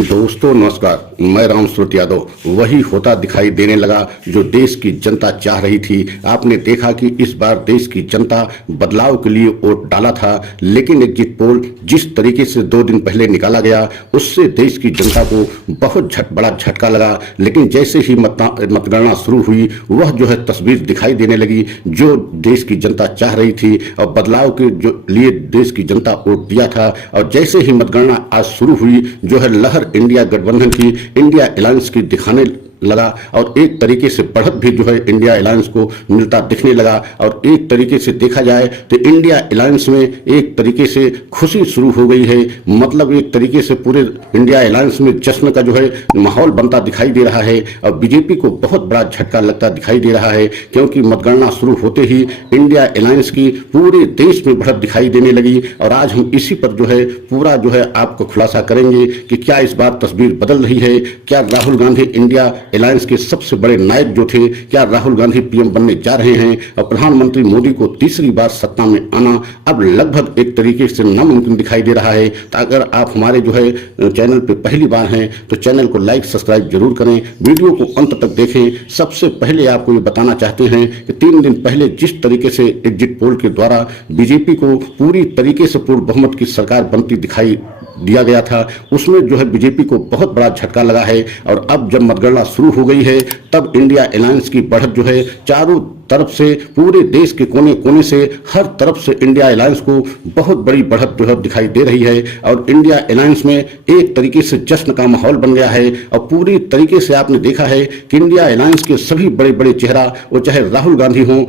दोस्तों नमस्कार, मैं रामस्वरूप यादव। वही होता दिखाई देने लगा जो देश की जनता चाह रही थी। आपने देखा कि इस बार देश की जनता बदलाव के लिए वोट डाला था, लेकिन एग्जिट पोल जिस तरीके से 2 दिन पहले निकाला गया उससे देश की जनता को बहुत बड़ा झटका लगा। लेकिन जैसे ही मतगणना शुरू हुई वह जो है तस्वीर दिखाई देने लगी जो देश की जनता चाह रही थी और बदलाव के जो लिए देश की जनता वोट दिया था। और जैसे ही मतगणना आज शुरू हुई जो है लहर इंडिया गठबंधन की, इंडिया अलायंस की दिखाने लगा और एक तरीके से बढ़त भी जो है इंडिया अलायंस को मिलता दिखने लगा। और एक तरीके से देखा जाए तो इंडिया अलायंस में एक तरीके से खुशी शुरू हो गई है। मतलब एक तरीके से पूरे इंडिया अलायंस में जश्न का जो है माहौल बनता दिखाई दे रहा है और बीजेपी को बहुत बड़ा झटका लगता दिखाई दे रहा है, क्योंकि मतगणना शुरू होते ही इंडिया अलायंस की पूरे देश में बढ़त दिखाई देने लगी। और आज हम इसी पर जो है पूरा जो है आपको खुलासा करेंगे कि क्या इस बार तस्वीर बदल रही है। क्या राहुल गांधी इंडिया अलायंस के सबसे बड़े नायक जो थे, क्या राहुल गांधी पीएम बनने जा रहे हैं और प्रधानमंत्री मोदी को तीसरी बार सत्ता में आना अब लगभग एक तरीके से नामुमकिन दिखाई दे रहा है। तो अगर आप हमारे जो है चैनल पे पहली बार हैं तो चैनल को लाइक सब्सक्राइब जरूर करें, वीडियो को अंत तक देखें। सबसे पहले आपको ये बताना चाहते हैं कि 3 दिन पहले जिस तरीके से एग्जिट पोल के द्वारा बीजेपी को पूरी तरीके से पूर्ण बहुमत की सरकार बनती दिखाई दिया गया था, उसमें जो है बीजेपी को बहुत बड़ा झटका लगा है। और अब जब मतगणना शुरू हो गई है तब इंडिया अलायंस की बढ़त जो है चारों तरफ से, पूरे देश के कोने कोने से, हर तरफ से इंडिया अलायंस को बहुत बड़ी बढ़त जो है दिखाई दे रही है। और इंडिया अलायंस में एक तरीके से जश्न का माहौल बन गया है। और पूरी तरीके से आपने देखा है कि इंडिया अलायंस के सभी बड़े बड़े चेहरा, वो चाहे राहुल गांधी हों,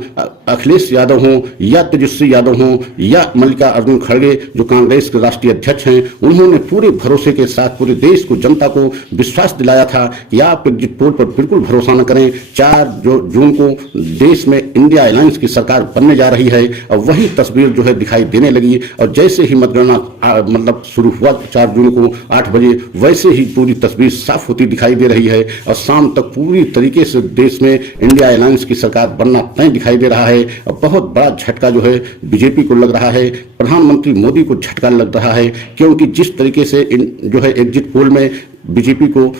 अखिलेश यादव हों या तेजस्वी यादव हों या मल्लिकार्जुन खड़गे जो कांग्रेस के राष्ट्रीय अध्यक्ष हैं, उन्होंने पूरे भरोसे के साथ पूरे देश को, जनता को विश्वास दिलाया था कि आप एग्जिट पोल पर बिल्कुल भरोसा न करें। 4 जून को देश में इंडिया अलायंस की सरकार बनने जा रही है और वही तस्वीर जो है दिखाई देने लगी। और जैसे ही मतगणना मतलब शुरू हुआ 4 जून को 8 बजे, वैसे ही पूरी तस्वीर साफ होती दिखाई दे रही है और शाम तक पूरी तरीके से देश में इंडिया अलायंस की सरकार बनना तय दिखाई दे रहा है। और बहुत बड़ा झटका जो है बीजेपी को लग रहा है, प्रधानमंत्री मोदी को झटका लग रहा है, क्योंकि जिस तरीके से जो है एग्जिट पोल में बीजेपी को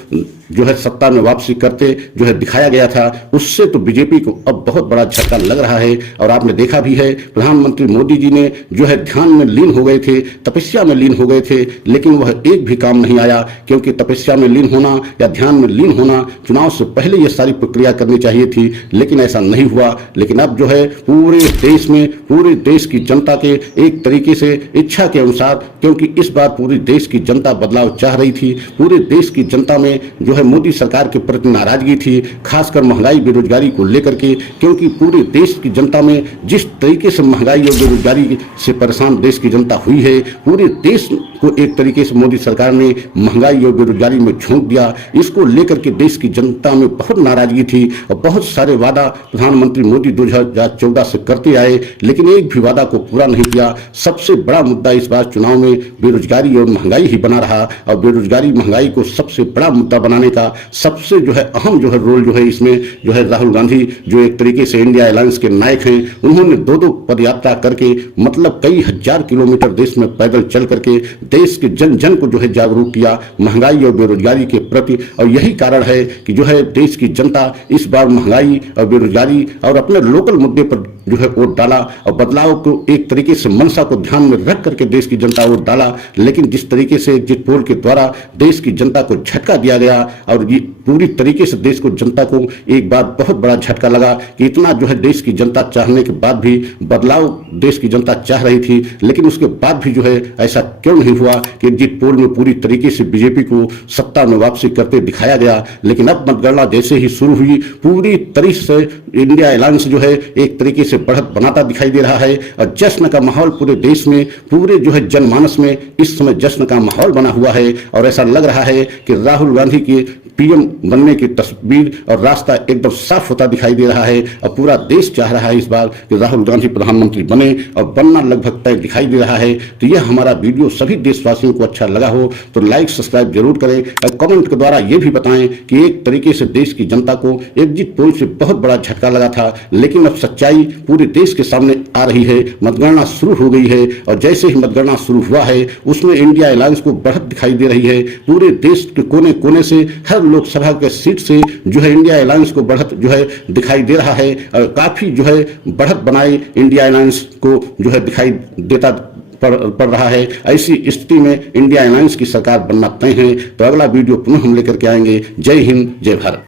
जो है सत्ता में वापसी करते जो है दिखाया गया था, उससे तो बीजेपी को अब बहुत बड़ा झटका लग रहा है। और आपने देखा भी है प्रधानमंत्री मोदी जी ने जो है ध्यान में लीन हो गए थे, तपस्या में लीन हो गए थे, लेकिन वह एक भी काम नहीं आया, क्योंकि तपस्या में लीन होना या ध्यान में लीन होना चुनाव से पहले ये सारी प्रक्रिया करनी चाहिए थी, लेकिन ऐसा नहीं हुआ। लेकिन अब जो है पूरे देश में, पूरे देश की जनता के एक तरीके से इच्छा के अनुसार, क्योंकि इस बार पूरी देश की जनता बदलाव चाह रही थी, पूरे देश की जनता में जो है मोदी सरकार के प्रति नाराजगी थी, खासकर महंगाई बेरोजगारी को लेकर के, क्योंकि पूरे देश की जनता में जिस तरीके से महंगाई और बेरोजगारी से परेशान देश की जनता हुई है, पूरे देश को एक तरीके से मोदी सरकार ने महंगाई और बेरोजगारी में झोंक दिया। इसको लेकर के देश की जनता में बहुत नाराजगी थी और बहुत सारे वादा प्रधानमंत्री मोदी 2014 से करते आए, लेकिन एक भी वादा को पूरा नहीं किया। सबसे बड़ा मुद्दा इस बार चुनाव में बेरोजगारी और महंगाई ही बना रहा और बेरोजगारी महंगाई को सबसे बड़ा मुद्दा बनाने का सबसे जो है अहम जो है रोल जो है इसमें जो है राहुल गांधी, जो एक तरीके से इंडिया अलायंस के नायक हैं, उन्होंने 2-2 पदयात्रा करके मतलब कई हजार किलोमीटर देश में पैदल चल करके देश के जन जन को जो है जागरूक किया महंगाई और बेरोजगारी के प्रति। और यही कारण है कि जो है देश की जनता इस बार महंगाई और बेरोजगारी और अपने लोकल मुद्दे पर जो है वोट डाला और बदलाव को एक तरीके से मंशा को ध्यान में रख करके देश की जनता वोट डाला। लेकिन जिस तरीके से एग्जिट पोल के द्वारा देश की जनता को झटका दिया गया और ये पूरी तरीके से देश को, जनता को एक बार बहुत बड़ा झटका लगा कि इतना जो है देश की जनता चाहने के बाद भी बदलाव देश की जनता चाह रही थी, लेकिन उसके बाद भी जो है ऐसा क्यों नहीं हुआ कि एग्जिट पोल में पूरी तरीके से बीजेपी को सत्ता में वापसी करते दिखाया गया। लेकिन अब मतगणना जैसे ही शुरू हुई पूरी तरीके से इंडिया अलायंस जो है एक तरीके से बढ़त बनाता दिखाई दे रहा है और जश्न का माहौल पूरे देश में, पूरे जो है जनमानस में इस समय जश्न का माहौल बना हुआ है। और ऐसा लग रहा है कि राहुल गांधी के पीएम बनने की तस्वीर और रास्ता एकदम साफ होता दिखाई दे रहा है और पूरा देश चाह रहा है इस बार कि राहुल गांधी प्रधानमंत्री बने और बनना लगभग तय दिखाई दे रहा है। तो यह हमारा वीडियो सभी देशवासियों को अच्छा लगा हो तो लाइक सब्सक्राइब जरूर करें और कमेंट के द्वारा ये भी बताएं कि एक तरीके से देश की जनता को एग्जिट पोल से बहुत बड़ा झटका लगा था, लेकिन अब सच्चाई पूरे देश के सामने आ रही है। मतगणना शुरू हो गई है और जैसे ही मतगणना शुरू हुआ है उसमें इंडिया अलायंस को बढ़त दिखाई दे रही है। पूरे देश के कोने कोने से, हर लोकसभा के सीट से जो है इंडिया अलायंस को बढ़त जो है दिखाई दे रहा है और काफी जो है बढ़त बनाए इंडिया अलायंस को जो है दिखाई देता पड़ रहा है। ऐसी स्थिति में इंडिया अलायंस की सरकार बनना तय है। तो अगला वीडियो पुनः हम लेकर के आएंगे। जय हिंद, जय भारत।